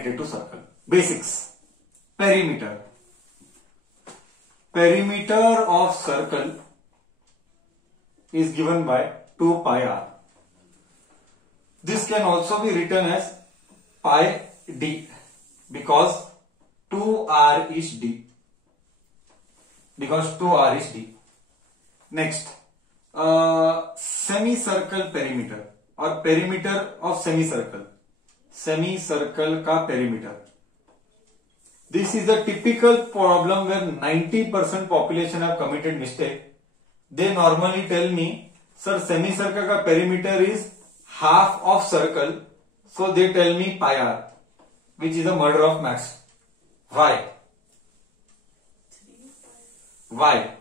related to circle. Basics. Perimeter. Perimeter of circle is given by 2 pi r. This can also be written as pi d because 2r is d. Because 2r is d. Next, semicircle perimeter or perimeter of semicircle. Semicircle ka perimeter. This is a typical problem where 90% population have committed mistake. They normally tell me, sir, semicircle ka perimeter is half of circle. So they tell me pi r, which is a murder of maths. Why? Why?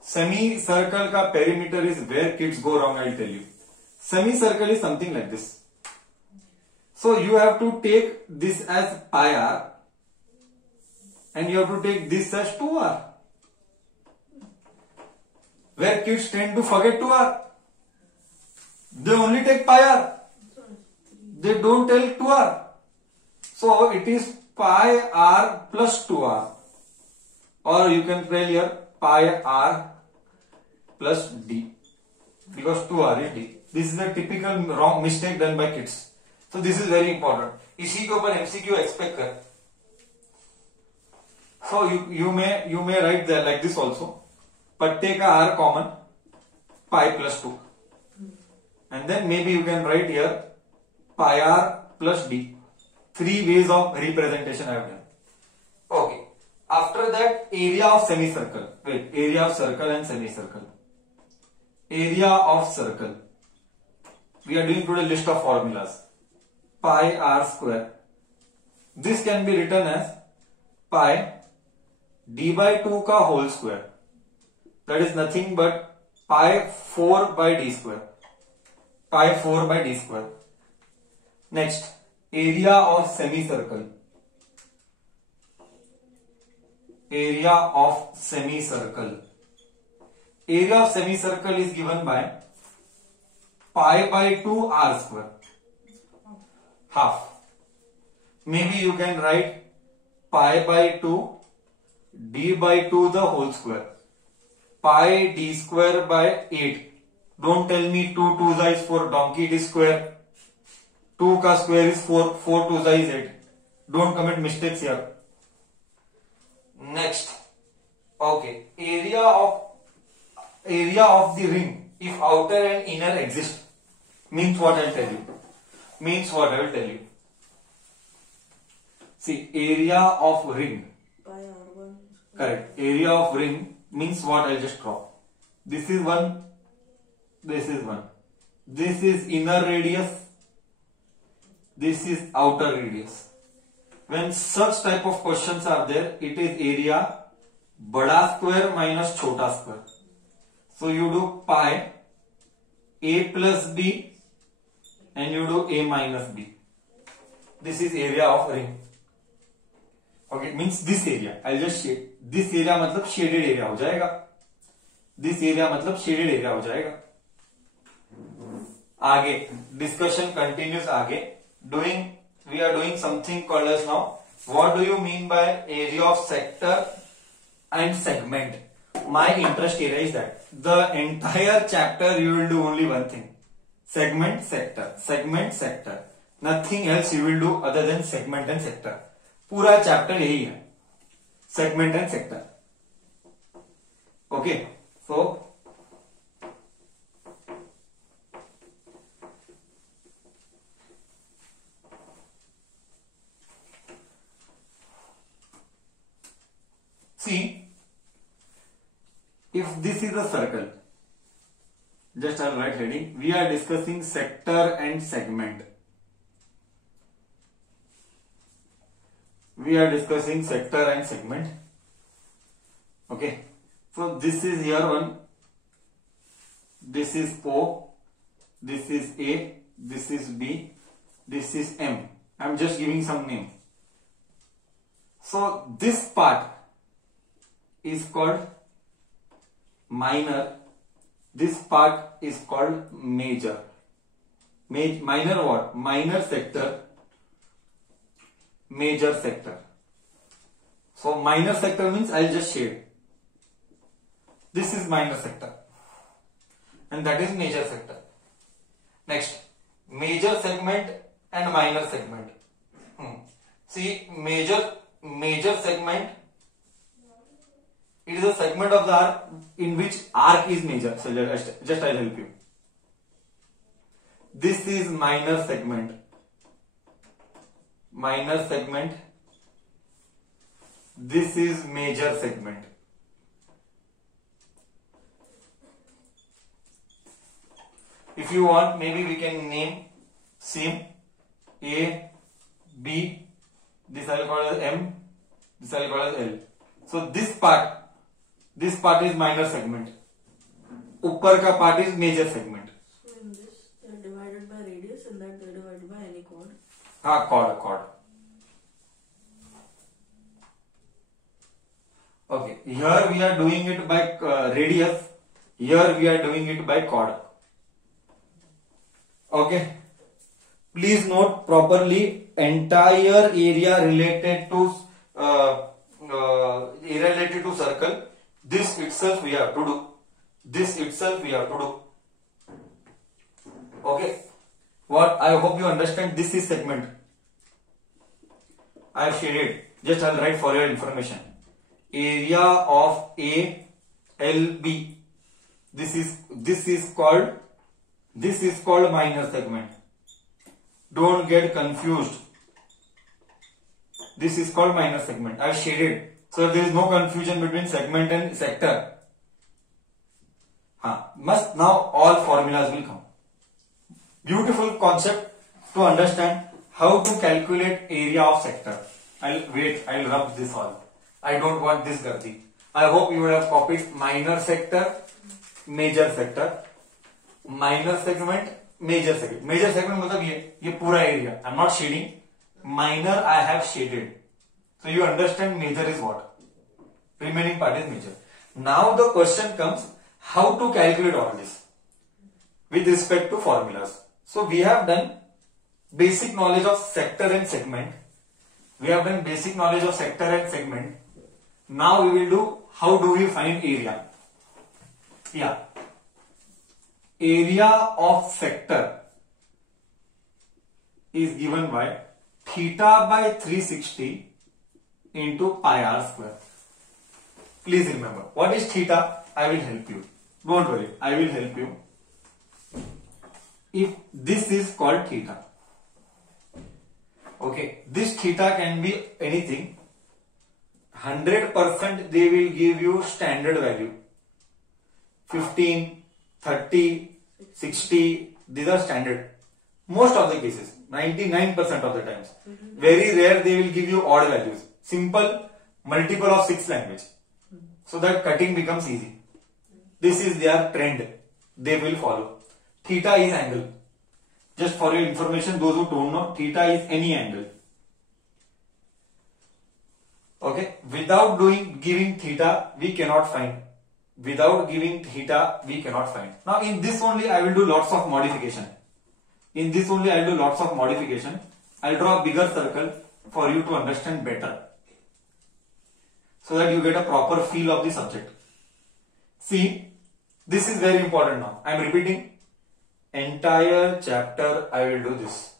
Semicircle ka perimeter is where kids go wrong, I'll tell you. Semicircle is something like this. So you have to take this as pi r and you have to take this as 2r. Where kids tend to forget 2r. They only take pi r. They don't tell 2r. So it is pi r plus 2r. Or you can tell here pi r plus d. Because 2r is d. This is a typical wrong mistake done by kids. So this is very important. इसी के ऊपर MCQ expect कर. So you may write there like this also. पट्टे का r common pi plus 2. And then maybe you can write here pi r plus d. 3 ways of representation I have done. Okay. After that, area of semicircle. Wait, area of circle and semicircle. Area of circle. We are doing today list of formulas. Pi r square. This can be written as pi d by 2 ka whole square. That is nothing but pi 4 by d square. Pi 4 by d square. Next, area of semicircle. Area of semicircle. Area of semicircle is given by pi by 2 r square. Half. Maybe you can write pi by 2 d by 2 the whole square. Pi d square by 8. Don't tell me 2 2s is 4, donkey, it is square. 2 ka square is 4, 4 2s is 8. Don't commit mistakes here. Next, okay, area of the ring, if outer and inner exist, means what I will tell you. Means what I will tell you. See, area of ring. Correct. Area of ring means what I will just draw. This is 1. This is 1. This is inner radius. This is outer radius. When such type of questions are there, it is area bada square minus chota square. So you do pi a plus b and you do a minus b. This is area of ring. Okay, it means this area. I'll just shade. This area मतलब shaded area हो जाएगा. This area मतलब shaded area हो जाएगा. आगे discussion continues आगे. We are doing something called as now. What do you mean by area of sector and segment? My interest area is that the entire chapter you will do only one thing: segment, sector, segment, sector. Nothing else you will do other than segment and sector. पूरा chapter यही है, segment and sector. Okay, so see, if this is a circle, just I'll write heading, we are discussing sector and segment. We are discussing sector and segment. Okay, so this is here one, this is O, this is A, this is B, this is M. I'm just giving some name. So this part is called minor, this part is called major. Minor what? Minor sector major sector. So minor sector means I'll just shade. This is minor sector and that is major sector. Next, major segment and minor segment. See, major segment, it is a segment of the arc in which arc is major. So just I'll help you. This is minor segment. Minor segment. This is major segment. If you want, maybe we can name seam A, B, this I will call as M, this I will call as L. So this part is minor segment. Upper ka part is major segment. So in this, they are divided by radius, and that they are divided by any chord. Chord. Okay, here we are doing it by radius. Here we are doing it by chord. Okay. Please note properly, entire area related to circle. This itself we have to do. Okay. What I hope you understand. This is segment. I have shaded. Just I'll write for your information. Area of A, L, B. This is called minor segment. Don't get confused. This is called minor segment. I have shaded. So there is no confusion between segment and sector. Must now all formulas will come. Beautiful concept to understand how to calculate area of sector. I'll rub this all. I don't want this gardi. I hope you would have copied minor sector, major sector, minor segment, major segment. Major segment मतलब ये पूरा area. I'm not shading. Minor I have shaded. So you understand major is what? Remaining part is major. Now the question comes, how to calculate all this with respect to formulas. So we have done basic knowledge of sector and segment. Now we will do how do we find area. Area of sector is given by theta by 360 into pi r square. Please remember, what is theta? I will help you. Don't worry, I will help you. If this is called theta. Okay, this theta can be anything. 100% they will give you standard value. 15, 30, 60, these are standard. Most of the cases, 99% of the times. Very rare they will give you odd values. Simple, multiple of 6 language. So that cutting becomes easy. This is their trend. They will follow. Theta is angle. Just for your information, those who don't know, theta is any angle. Okay, without giving theta, we cannot find. Now in this only I will do lots of modification. I'll draw a bigger circle for you to understand better. So that you get a proper feel of the subject. See, this is very important now. I am repeating. Entire chapter I will do this.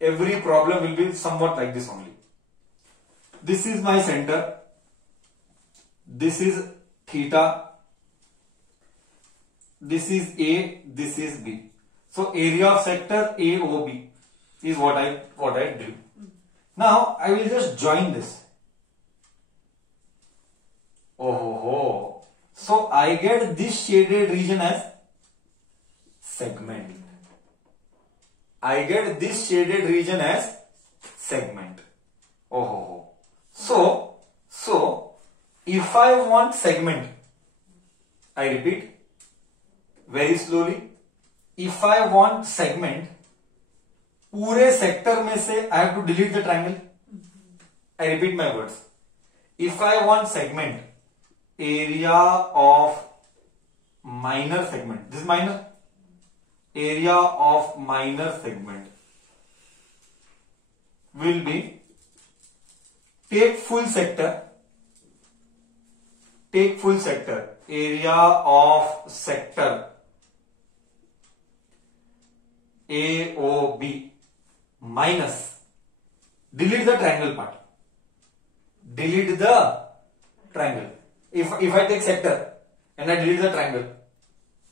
Every problem will be somewhat like this only. This is my center. This is theta. This is A. This is B. So area of sector AOB is what I do. Now I will just join this. So I get this shaded region as segment. So if I want segment, I repeat very slowly. If I want segment, पूरे sector में से I have to delete the triangle. I repeat my words. If I want segment, area of minor segment, this is minor, area of minor segment will be take full sector, area of sector AOB minus, delete the triangle part. Delete the triangle. If I take sector and I delete the triangle,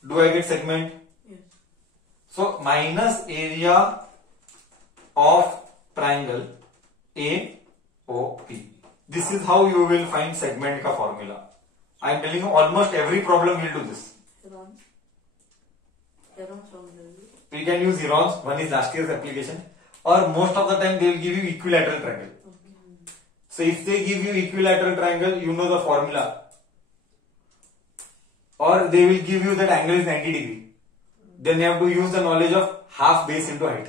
do I get segment? Yes. So minus area of triangle AOP. This is how you will find segment ka formula. I am telling you, almost every problem will do this. Heron's formula. We can use Heron's. One is last year's application, or most of the time they will give you equilateral triangle. Okay. So if they give you equilateral triangle, you know the formula. Or they will give you that angle is 90 degree. Then you have to use the knowledge of half base into height.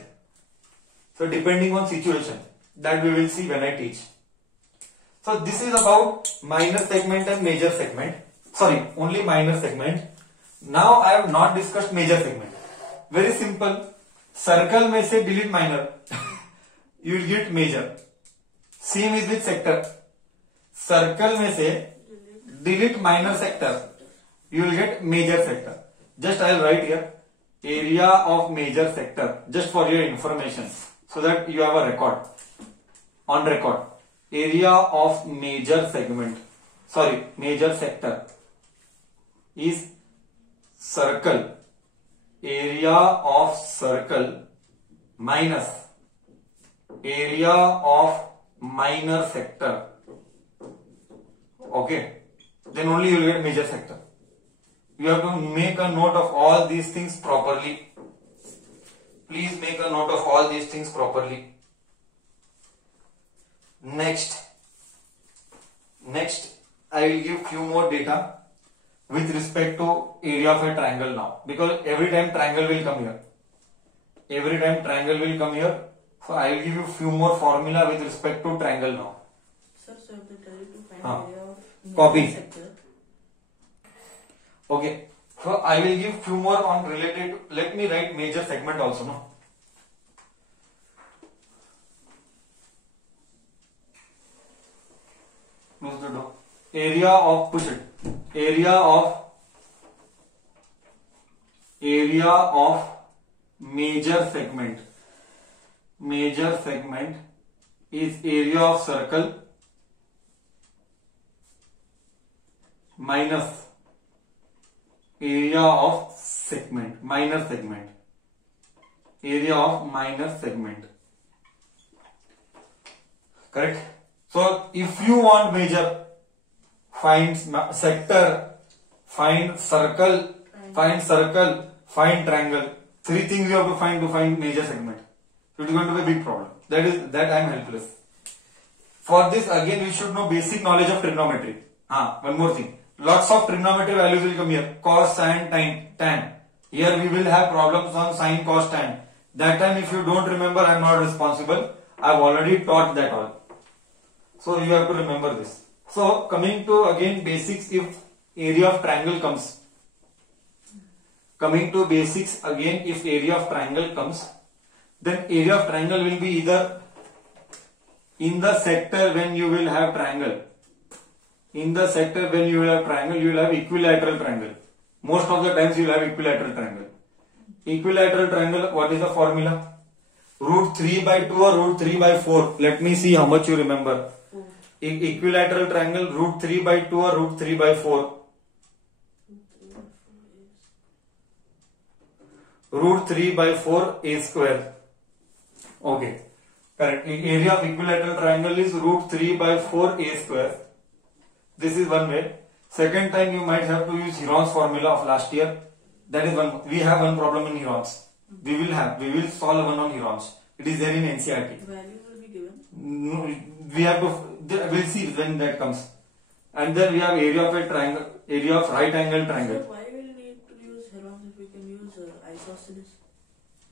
So depending on situation, that we will see when I teach. So this is about minor segment and major segment. Sorry, only minor segment. Now I have not discussed major segment. Very simple. Circle में से delete minor. You will get major. Same is with sector. Circle में से delete minor sector. You will get major sector. Just I will write here area of major sector, just for your information, so that you have a record. On record, area of major segment, major sector is circle. Area of circle minus area of minor sector. Okay, then only you will get major sector. You have to make a note of all these things properly. Please make a note of all these things properly. Next, I will give few more data with respect to area of a triangle now, because every time triangle will come here. So I will give you few more formula with respect to triangle now. Sir, so I have to tell you to find area of Copy. sector. Okay, so I will give few more on related. Let me write major segment also, no? Close the door. Area of, push it. Area of major segment. Major segment is area of circle minus area of segment, minor segment. Area of minor segment. Correct? So if you want major, find sector, find circle, find triangle. Three things you have to find major segment. So it is going to be a big problem. That I am helpless. For this again we should know basic knowledge of trigonometry. One more thing. Lots of trigonometry values will come here. Cos, sin, tan. Here we will have problems on sin, cos, tan. That time if you don't remember, I am not responsible. I have already taught that all. So you have to remember this. So coming to again basics, if area of triangle comes. Coming to basics again, if area of triangle comes, then area of triangle will be either in the sector when you will have triangle. In the sector when you will have triangle, you will have equilateral triangle. Most of the times you will have equilateral triangle. Equilateral triangle, what is the formula? Root 3 by 2 or root 3 by 4. Let me see how much you remember. Equilateral triangle, root 3 by 2 or root 3 by 4. Root 3 by 4 a square. Okay, correct. Area of equilateral triangle is root 3 by 4 a square. This is one way. Second time you might have to use Heron's formula of last year. That is one. We have one problem in Heron's. We will solve one on Heron's. It is there in NCERT. Value will be given. No, we have to. We'll see when that comes. And then we have area of a triangle, area of right angle triangle. So why will we need to use Heron's if we can use isosceles?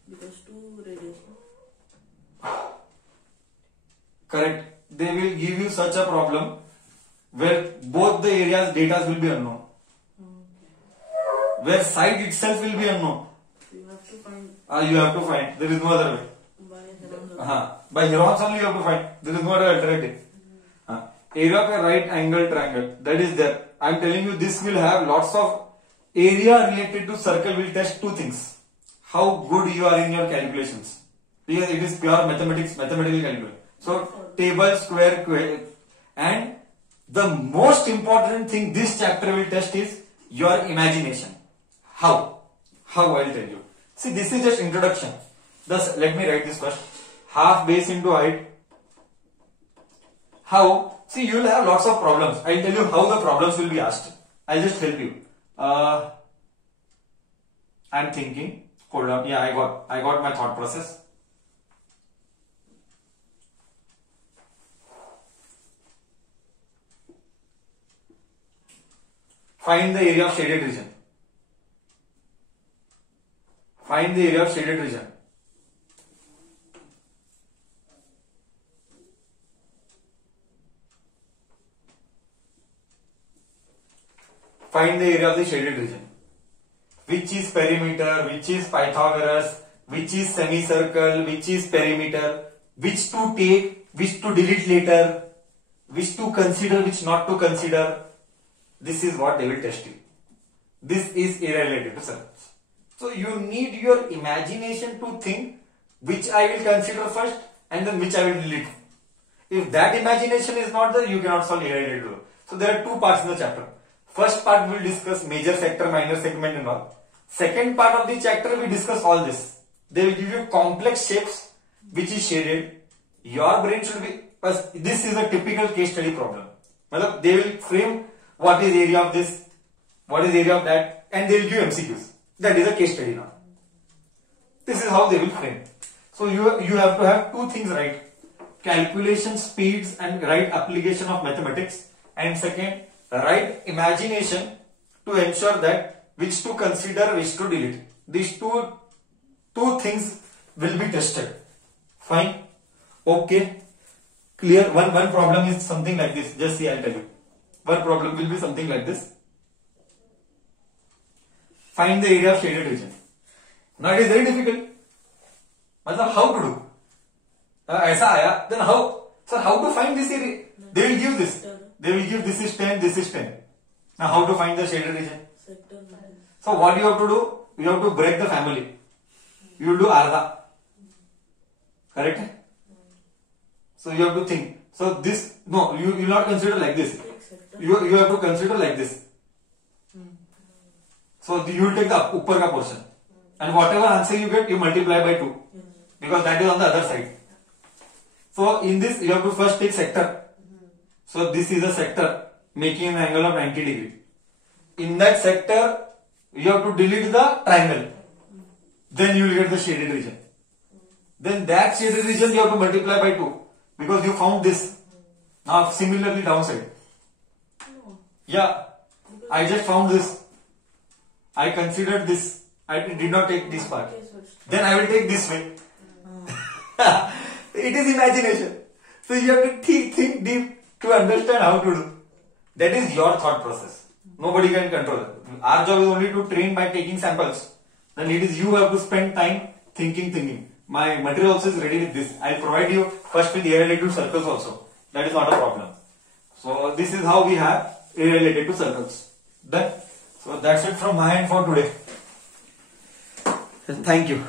Because two radius. Correct. They will give you such a problem where both the areas data will be unknown. Where side itself will be unknown. You have to find. You have to find. There is no other way. By Heron's. By Heron's only you have to find. There is no other alternative. area of a right angle triangle, that is there. I'm telling you, this will have lots of area related to circle. Will test two things: how good you are in your calculations, because it is pure mathematics, mathematical calculation. So table, square, and the most important thing this chapter will test is your imagination. How I'll tell you. See, this is just introduction. Thus, let me write this first. Half base into height. How? See, you will have lots of problems. I'll tell you how the problems will be asked. I'll just help you. I'm thinking. Hold on. Yeah, I got my thought process. Find the area of shaded region. Find the area of shaded region. Find the area of the shaded region. Which is perimeter, which is Pythagoras, which is semicircle, which is perimeter, which to take, which to delete later, which to consider, which not to consider. This is what they will test you. This is area related to circles. So you need your imagination to think which I will consider first and then which I will delete. If that imagination is not there, you cannot solve area related to. So there are two parts in the chapter. First part we will discuss major sector, minor segment and all. Second part of the chapter we discuss all this. They will give you complex shapes which is shaded. Your brain should be, this is a typical case study problem. They will frame what is area of this, what is area of that, and they will give MCQs. That is a case study now. This is how they will frame. So you have to have two things right. Calculation speeds and right application of mathematics. And second, right imagination to ensure that which to consider, which to delete. These two things will be tested. Fine. Okay. Clear. One problem is something like this. Just see, I'll tell you. One problem will be something like this. Find the area of shaded region. Now it is very difficult. How to do? ऐसा आया, then how? Sir, how to find this area? They will give this. They will give this is 10, this is 10. Now how to find the shaded region? So what you have to do? You have to break the family. You will do Arda. Correct? So you have to think. So this, no, you will not consider like this. You have to consider like this. So you will take the upper ka portion. And whatever answer you get, you multiply by 2. Because that is on the other side. So in this, you have to first take sector. So this is a sector making an angle of 90 degree. In that sector, you have to delete the triangle. Then you will get the shaded region. Then that shaded region you have to multiply by 2. Because you found this. Now similarly downside. Yeah, I just found this. I considered this. I did not take this part. Then I will take this way. It is imagination. So you have to think deep to understand how to do. That is your thought process. Nobody can control it. Our job is only to train by taking samples. Then it is you who have to spend time thinking. My material also is ready with this. I will provide you first with area related to circles also. That is not a problem. So this is how we have area related to circles. Done. So that's it from my end for today. Thank you.